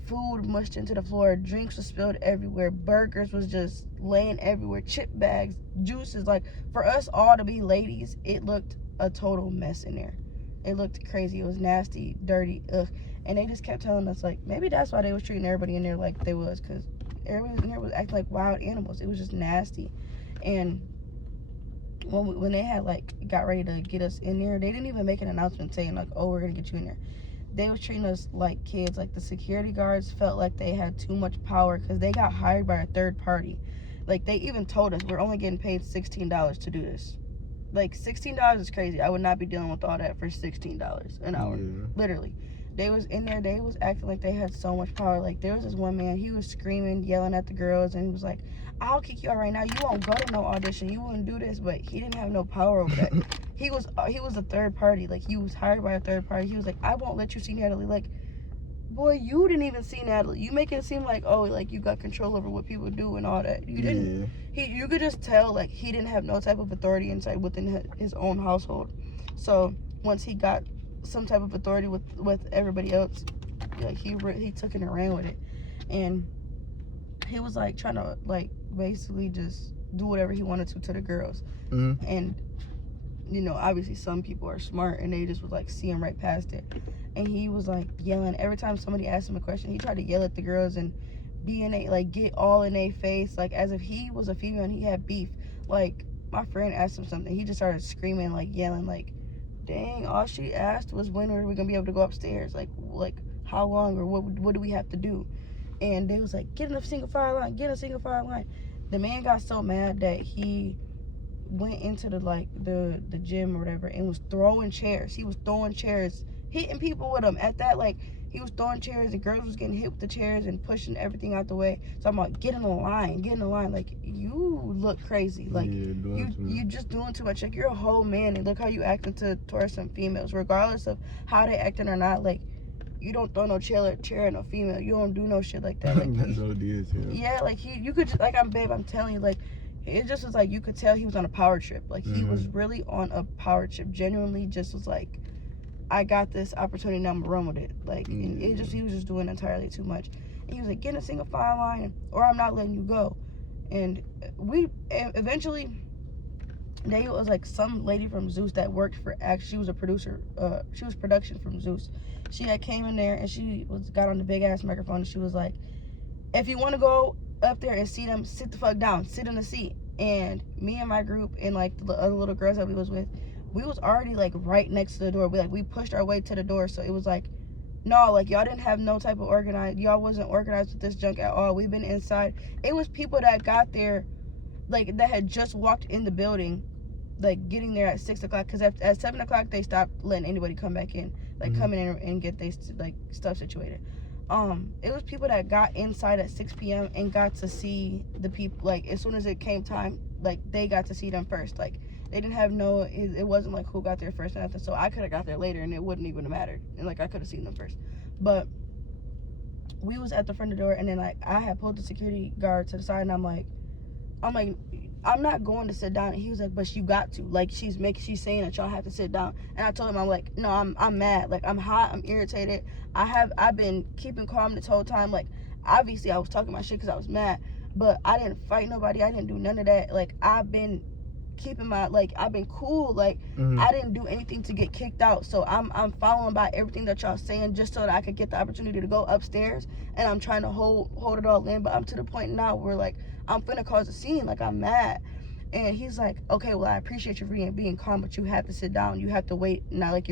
food mushed into the floor, drinks was spilled everywhere, burgers was just laying everywhere, chip bags, juices. Like, for us all to be ladies, it looked a total mess in there. It looked crazy. It was nasty, dirty, ugh. And they just kept telling us, like, maybe that's why they was treating everybody in there like they was, because everybody in there was acting like wild animals. It was just nasty. And when they had, like, got ready to get us in there, they didn't even make an announcement saying, like, oh, we're gonna get you in there. They was treating us like kids. Like, the security guards felt like they had too much power because they got hired by a third party. Like, they even told us we're only getting paid $16 to do this. Like, $16 is crazy. I would not be dealing with all that for $16 an hour. Yeah. Literally. They was in there, they was acting like they had so much power. Like, there was this one man, he was screaming, yelling at the girls, and he was like, I'll kick you out right now. You won't go to no audition. You wouldn't do this. But he didn't have no power over that. He was a third party. Like, he was hired by a third party. He was like, I won't let you see Natalie. Like, boy, you didn't even see Natalie. You make it seem like, oh, like, you got control over what people do and all that. You didn't. Yeah. You could just tell, like, he didn't have no type of authority inside within his own household. So once he got some type of authority with everybody else, like, he took it and ran with it. And he was, like, trying to, like, basically just do whatever he wanted to the girls. Mm-hmm. And, you know, obviously some people are smart and they just was, like, seeing right past it. And he was, like, yelling every time somebody asked him a question. He tried to yell at the girls and get all in their face, like, as if he was a female and he had beef. Like, my friend asked him something, he just started screaming, like, yelling, like, dang, all she asked was when were we gonna be able to go upstairs, like how long, or what do we have to do? And they was like, get in a single file line, get in a single file line. The man got so mad that he went into the gym or whatever and was throwing chairs. He was throwing chairs, hitting people with them. At that, like, he was throwing chairs, the girls was getting hit with the chairs and pushing everything out the way. So I'm like, get in the line. Like, you look crazy. Like, you just doing too much. Like, you're a whole man and look how you acting towards some females, regardless of how they acting or not. Like, you don't throw no chair at no female. You don't do no shit like that. Like, That's what it is. Yeah, like, you could just, like, I'm telling you, like, it just was like, you could tell he was on a power trip. Like, he was really on a power trip. Genuinely just was like, I got this opportunity, now I'm gonna run with it. Like, and he was just doing entirely too much. And he was like, get in a single file line or I'm not letting you go. And we eventually, there was like some lady from Zeus that worked for, actually, she was a producer, she was production from Zeus. She had came in there and she got on the big ass microphone and she was like, if you want to go up there and see them, sit the fuck down, sit in the seat. And me and my group and, like, the other little girls that we was with, we was already, like, right next to the door. We pushed our way to the door. So it was like, no, like, y'all didn't have no type of y'all wasn't organized with this junk at all. We've been inside. It was people that got there, like, that had just walked in the building, like, getting there at 6 o'clock. Because at 7 o'clock, they stopped letting anybody come back in. Like, come in and get their, like, stuff situated. It was people that got inside at 6 p.m. and got to see the people, like, as soon as it came time, like, they got to see them first. Like, they didn't have it wasn't like who got there first or nothing. So I could have got there later and it wouldn't even have mattered. And, like, I could have seen them first. But we was at the front of the door and then, like, I had pulled the security guard to the side and I'm like, I'm not going to sit down. And he was like, but you got to. Like, she's saying that y'all have to sit down. And I told him, I'm like, no, I'm mad. Like, I'm hot. I'm irritated. I've been keeping calm this whole time. Like, obviously I was talking my shit because I was mad. But I didn't fight nobody. I didn't do none of that. Like, I've been keeping I've been cool. Like, I didn't do anything to get kicked out. So I'm following by everything that y'all saying just so that I could get the opportunity to go upstairs. And I'm trying to hold it all in. But I'm to the point now where, like, I'm finna cause a scene. Like, I'm mad. And he's like, okay, well, I appreciate you being calm, but you have to sit down. You have to wait. Now, like,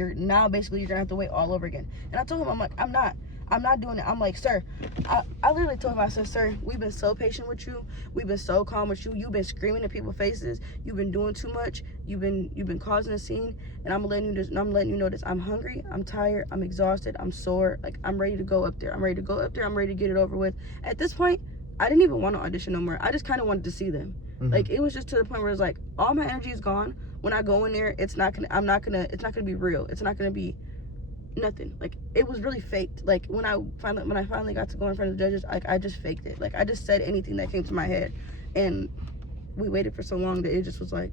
basically you're gonna have to wait all over again. And I told him, I'm like, I'm not doing it. I'm like, sir, I literally told him, I said, sir, we've been so patient with you. We've been so calm with you. You've been screaming in people's faces. You've been doing too much. You've been causing a scene. And I'm letting you know this. I'm hungry. I'm tired. I'm exhausted. I'm sore. Like, I'm ready to go up there. I'm ready to get it over with. At this point, I didn't even want to audition no more. I just kind of wanted to see them. Like, it was just to the point where it's like, all my energy is gone. When I go in there, it's not gonna be real. It's not gonna be nothing. Like, it was really faked. Like, when I finally got to go in front of the judges, like, I just faked it. Like, I just said anything that came to my head. And we waited for so long that it just was like,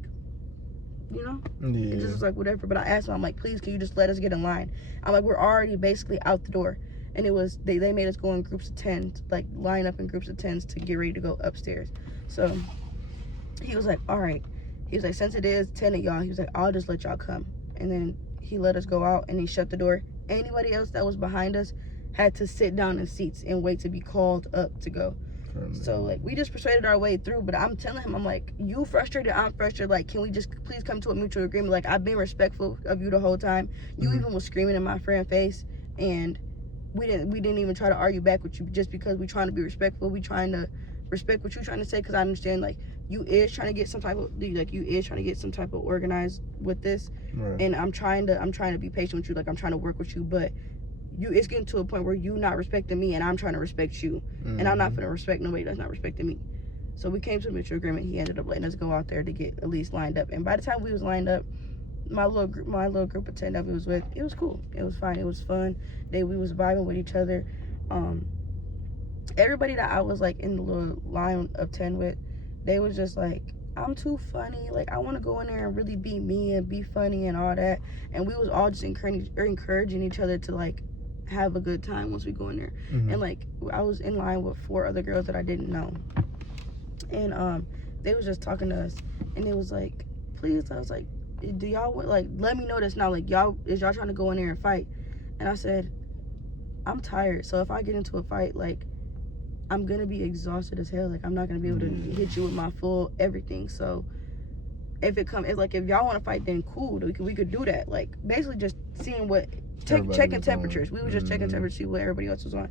you know? Yeah. It just was like, whatever. But I asked him, I'm like, please, can you just let us get in line? I'm like, we're already basically out the door. and it was they made us go in groups of 10, like line up in groups of 10s to get ready to go upstairs. So he was like, all right. He was like, since it is 10 of y'all, he was like, I'll just let y'all come. And then he let us go out and he shut the door. Anybody else that was behind us had to sit down in seats and wait to be called up to go. So like we just persuaded our way through, but I'm telling him, I'm like, you frustrated, I'm frustrated, like can we just please come to a mutual agreement? Like I've been respectful of you the whole time. You even was screaming in my friend's face, and we didn't even try to argue back with you just because we trying to be respectful. We trying to respect what you trying to say, because I understand like you is trying to get some type of organized with this, right. And I'm trying to be patient with you, like I'm trying to work with you, but it's getting to a point where you not respecting me and I'm trying to respect you, and I'm not gonna respect nobody that's not respecting me. So we came to a mutual agreement. He ended up letting us go out there to get at least lined up, and by the time we was lined up, my little group of 10 that we was with, it was cool, it was fine, it was fun. We was vibing with each other. Everybody that I was like in the little line of 10 with, they was just like, I'm too funny, like I want to go in there and really be me and be funny and all that. And we was all just encouraging each other to like have a good time once we go in there. And like I was in line with 4 other girls that I didn't know, and they was just talking to us, and it was like, please, I was like, do y'all like let me know this now, like y'all trying to go in there and fight? And I said, I'm tired, so if I get into a fight, like I'm gonna be exhausted as hell, like I'm not gonna be able to hit you with my full everything. So if y'all want to fight, then cool, we could do that. Like basically just seeing checking temperatures. We were just checking temperatures, see what everybody else was on.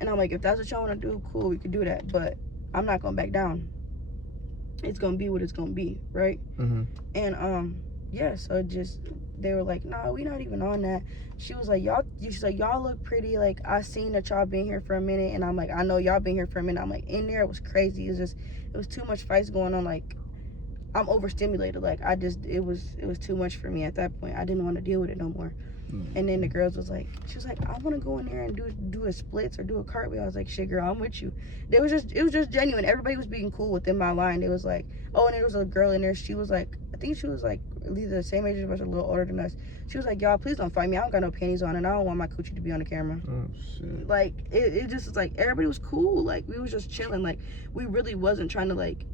And I'm like, if that's what y'all want to do, cool, we could do that, but I'm not gonna back down. It's gonna be what it's gonna be, right? And yeah, so just they were like, nah, we not even on that. She was like, y'all look pretty, like I seen that y'all been here for a minute. And I'm like, I know y'all been here for a minute. I'm like, in there it was crazy. It was too much fights going on. Like I'm overstimulated, like it was too much for me at that point. I didn't want to deal with it no more. And then the girls was like, she was like, I want to go in there and do a splits or do a cartwheel. I was like, shit, girl, I'm with you. It was just genuine. Everybody was being cool within my line. It was like, oh, and there was a girl in there. She was like, I think she was like either the same age as us or a little older than us. She was like, y'all, please don't fight me. I don't got no panties on, and I don't want my coochie to be on the camera. Oh shit. Like it just was like everybody was cool. Like we was just chilling. Like we really wasn't trying to like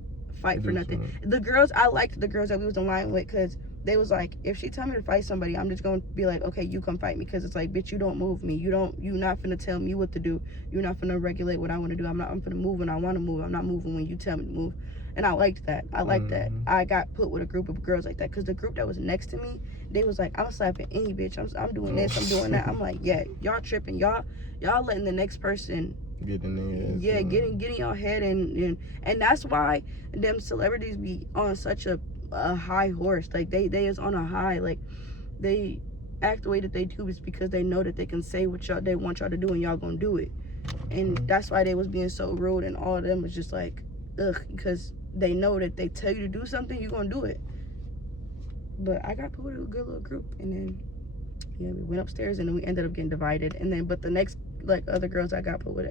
fight for nothing. The girls, I liked the girls that we was in line with, because they was like, if she tell me to fight somebody, I'm just gonna be like, okay, you come fight me, because it's like, bitch, you don't move me. You not finna tell me what to do. You're not finna regulate what I want to do. I'm finna move when I want to move. I'm not moving when you tell me to move. And I liked that. I liked that. I got put with a group of girls like that, because the group that was next to me, they was like, I'm slapping any bitch. I'm doing this. I'm doing that. I'm like, yeah, y'all tripping. Y'all letting the next person get in there. Yeah, getting y'all head, and that's why them celebrities be on such a high horse. Like they is on a high. Like they act the way that they do is because they know that they can say what they want y'all to do, and y'all gonna do it. And that's why they was being so rude, and all of them was just like, ugh, because they know that they tell you to do something, you gonna do it. But I got put with a good little group, and then yeah, we went upstairs, and then we ended up getting divided. And then but the next like other girls I got put with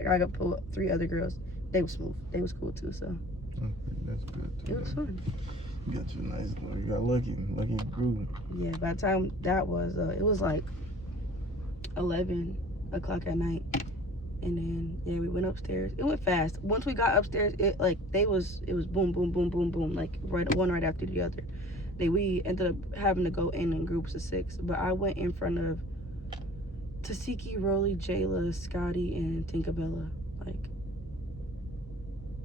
3 other girls. They were smooth. They was cool too. So okay, that's good too. It was fun. You got you got lucky group. Yeah, by the time that was it was like 11 o'clock at night, and then yeah, we went upstairs. It went fast. Once we got upstairs, it was boom boom boom boom boom, like one right after the other. We ended up having to go in groups of 6, but I went in front of Tasiki, Rolly, Jayla, Scotty, and Tinkerbella. Like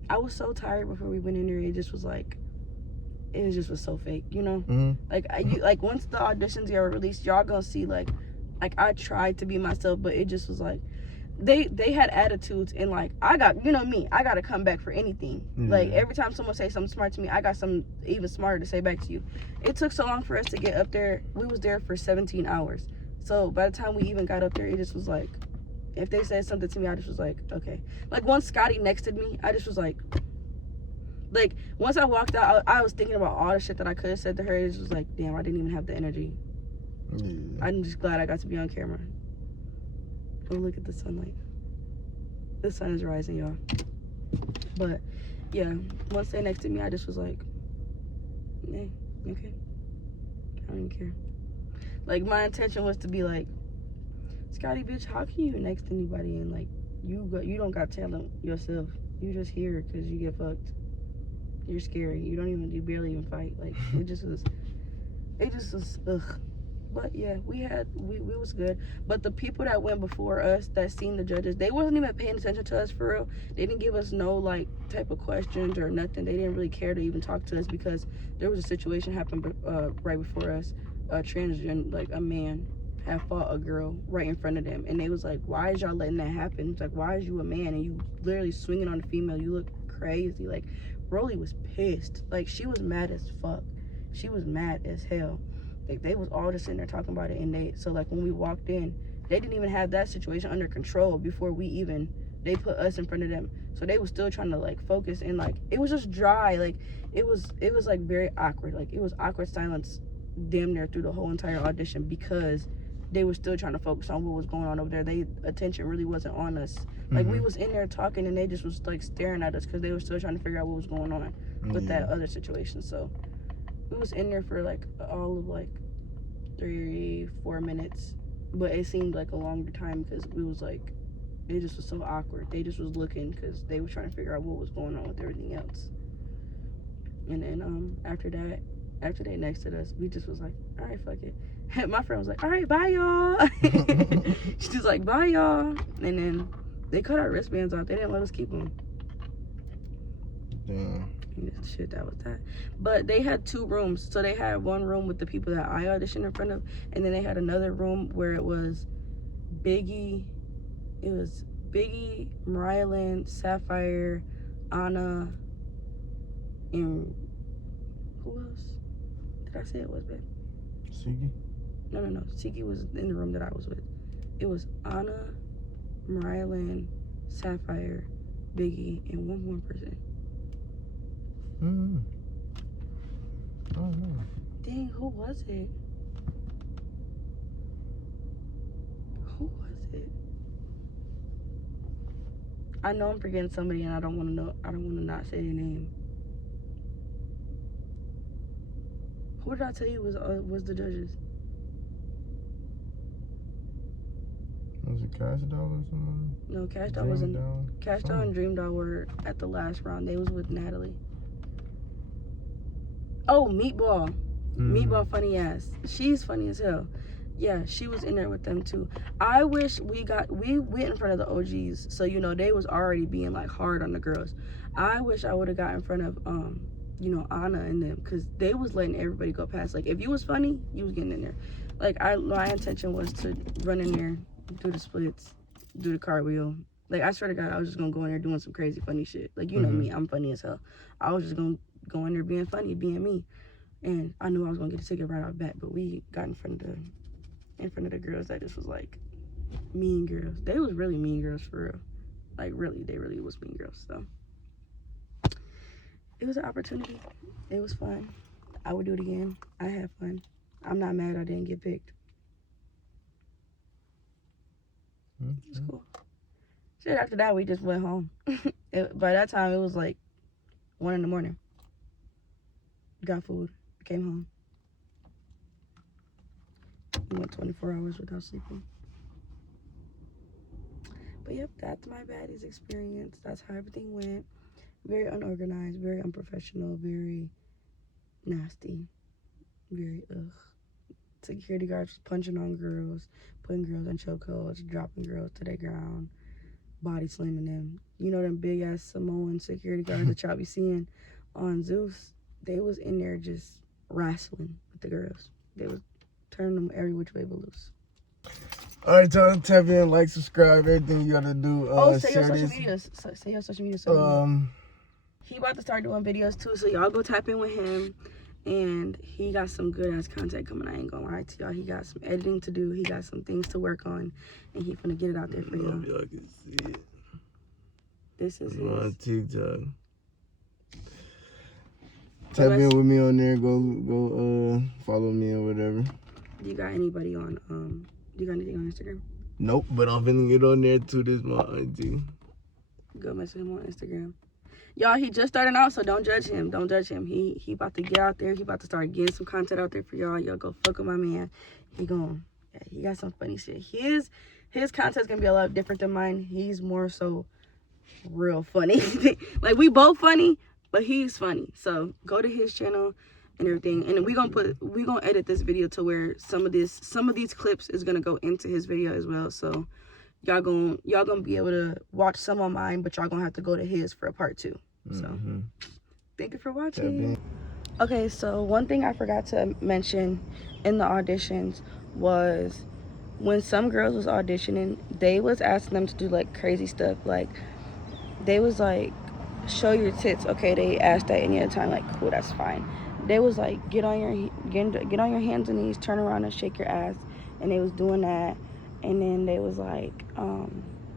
I was so tired before we went in there. It just was like, it just was so fake, you know. Like once the auditions are released, y'all gonna see like I tried to be myself, but it just was like they had attitudes, and like I got, you know me, I gotta come back for anything. Like every time someone say something smart to me, I got something even smarter to say back to you. It took so long for us to get up there. We was there for 17 hours. So by the time we even got up there, it just was like, if they said something to me, I just was like, okay. Like once Scotty nexted me, I just was like once I walked out, I was thinking about all the shit that I could have said to her. It just was like, damn, I didn't even have the energy. I'm just glad I got to be on camera. Oh, look at the sunlight. The sun is rising, y'all. But yeah, once they nexted me, I just was like, yeah, okay. I don't even care. Like my intention was to be like, Scotty, bitch, how can you next anybody and like you don't got talent yourself? You just here because you get fucked. You're scary. You barely even fight. Like it just was ugh. But yeah, we was good. But the people that went before us that seen the judges, they wasn't even paying attention to us for real. They didn't give us no like type of questions or nothing. They didn't really care to even talk to us because there was a situation happened right before us. A transgender, like a man had fought a girl right in front of them, and they was like, why is y'all letting that happen? It's like, why is you a man and you literally swinging on a female? You look crazy. Like Rolly was pissed. Like she was mad as fuck. She was mad as hell. Like they was all just sitting there talking about it, and so like when we walked in, they didn't even have that situation under control before they put us in front of them. So they was still trying to like focus, and like it was just dry. Like it was like very awkward. Like it was awkward silence damn near through the whole entire audition because they were still trying to focus on what was going on over there. They attention really wasn't on us. Like we was in there talking, and they just was like staring at us because they were still trying to figure out what was going on with that other situation. So we was in there for like all of like 3-4 minutes, but it seemed like a longer time because we was like, it just was so awkward. They just was looking because they were trying to figure out what was going on with everything else. And then after they nexted us, we just was like, all right, fuck it. My friend was like, all right, bye y'all. She just like, bye y'all. And then they cut our wristbands off. They didn't let us keep them. Damn. Shit, that was that. But they had 2 rooms. So they had one room with the people that I auditioned in front of, and then they had another room where it was Biggie, Mariah Lynn, Sapphire, Anna, and who else did I say it was, babe? Siggy? No. Siggy was in the room that I was with. It was Anna, Mariah Lynn, Sapphire, Biggie, and one more person. Oh no. Dang, who was it? I know I'm forgetting somebody, and I don't want to know. I don't want to not say their name. Who did I tell you was the judges? Was it Cash Doll or something? No, Cash Doll Dream wasn't. Doll? Cash Doll and Dream Doll were at the last round. They was with Natalie. Oh, Meatball. Meatball funny ass. She's funny as hell. Yeah, she was in there with them too. I wish we went in front of the OGs, so you know they was already being like hard on the girls. I wish I would have got in front of you know, Anna and them, because they was letting everybody go past. Like if you was funny, you was getting in there. Like my intention was to run in there, do the splits, do the cartwheel. Like I swear to God, I was just gonna go in there doing some crazy funny shit. Like you know me, I'm funny as hell. I was just gonna go in there being funny, being me. And I knew I was gonna get a ticket right off bat, but we got in front of the girls that just was like mean girls. They was really mean girls for real. Like really, they really was mean girls. So it was an opportunity. It was fun. I would do it again. I had fun. I'm not mad I didn't get picked. It was cool. Shit, after that we just went home. By that time it was like 1 in the morning. Got food. Came home. We went 24 hours without sleeping. But yep, that's my baddies experience. That's how everything went. Very unorganized, very unprofessional, very nasty, very ugh. Security guards punching on girls, putting girls in chokeholds, dropping girls to the ground, body slamming them. You know them big ass Samoan security guards that y'all be seeing on Zeus? They was in there just wrestling with the girls. They was turning them every which way but loose. All right, y'all, tap in, like, subscribe, everything you gotta do. Say your social medias. Say your social media. So he about to start doing videos too, so y'all go tap in with him. And he got some good ass content coming. I ain't gonna lie to y'all. He got some editing to do. He got some things to work on, and he finna get it out there for y'all. Y'all can see it. This is on TikTok. Tap in with me on there. Go follow me or whatever. You got anybody on you got anything on Instagram? Nope, but I'm finna get on there too. This my IG. Go message him on Instagram. Y'all, he just starting out, so don't judge him. Don't judge him. He about to get out there. He about to start getting some content out there for y'all. Y'all go fuck with my man. He got some funny shit. his content's gonna be a lot different than mine. He's more so real funny. Like, we both funny, but he's funny. So go to his channel and everything, and we gonna edit this video to where some of these clips is gonna go into his video as well. So y'all gonna be able to watch some on mine, but y'all gonna have to go to his for a part 2. So thank you for watching. Okay, so one thing I forgot to mention in the auditions was when some girls was auditioning, they was asking them to do like crazy stuff. Like, they was like, show your tits. Okay, they asked that any other time, like, cool, that's fine. They was like, get on your hands and knees, turn around and shake your ass. And they was doing that. And then they was like,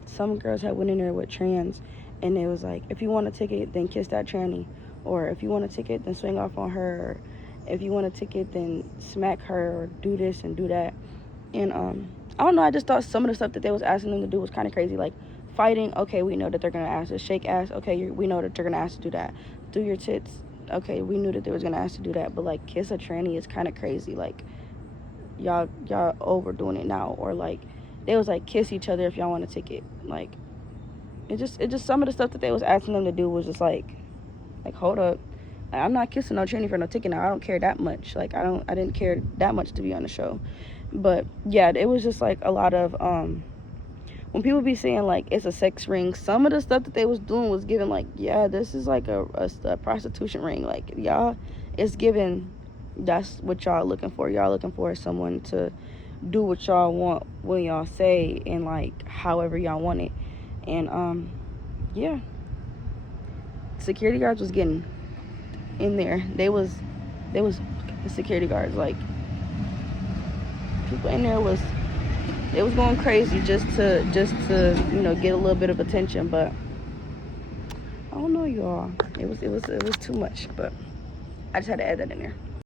some girls had went in there with trans, and they was like, if you want a ticket, then kiss that tranny. Or if you want a ticket, then swing off on her. Or if you want a ticket, then smack her, or do this and do that. And I don't know, I just thought some of the stuff that they was asking them to do was kind of crazy. Like, fighting, okay, we know that they're gonna ask to shake ass. Okay, we know that they're gonna ask to do that. Do your tits, okay, we knew that they was gonna ask to do that. But like, kiss a tranny is kind of crazy. Like, y'all overdoing it now. Or like, they was like, kiss each other if y'all want a ticket. Like, it just some of the stuff that they was asking them to do was just like hold up, I'm not kissing no tranny for no ticket now. I don't care that much. Like, I didn't care that much to be on the show. But yeah, it was just like a lot of when people be saying like it's a sex ring, some of the stuff that they was doing was giving like, yeah, this is like a prostitution ring. Like, y'all, it's given, that's what y'all looking for. Y'all looking for someone to do what y'all want when y'all say, and like however y'all want it. And yeah, security guards was getting in there. They was the security guards, like, people in there was going crazy just to you know, get a little bit of attention. But I don't know, y'all, it was too much. But I just had to add that in there.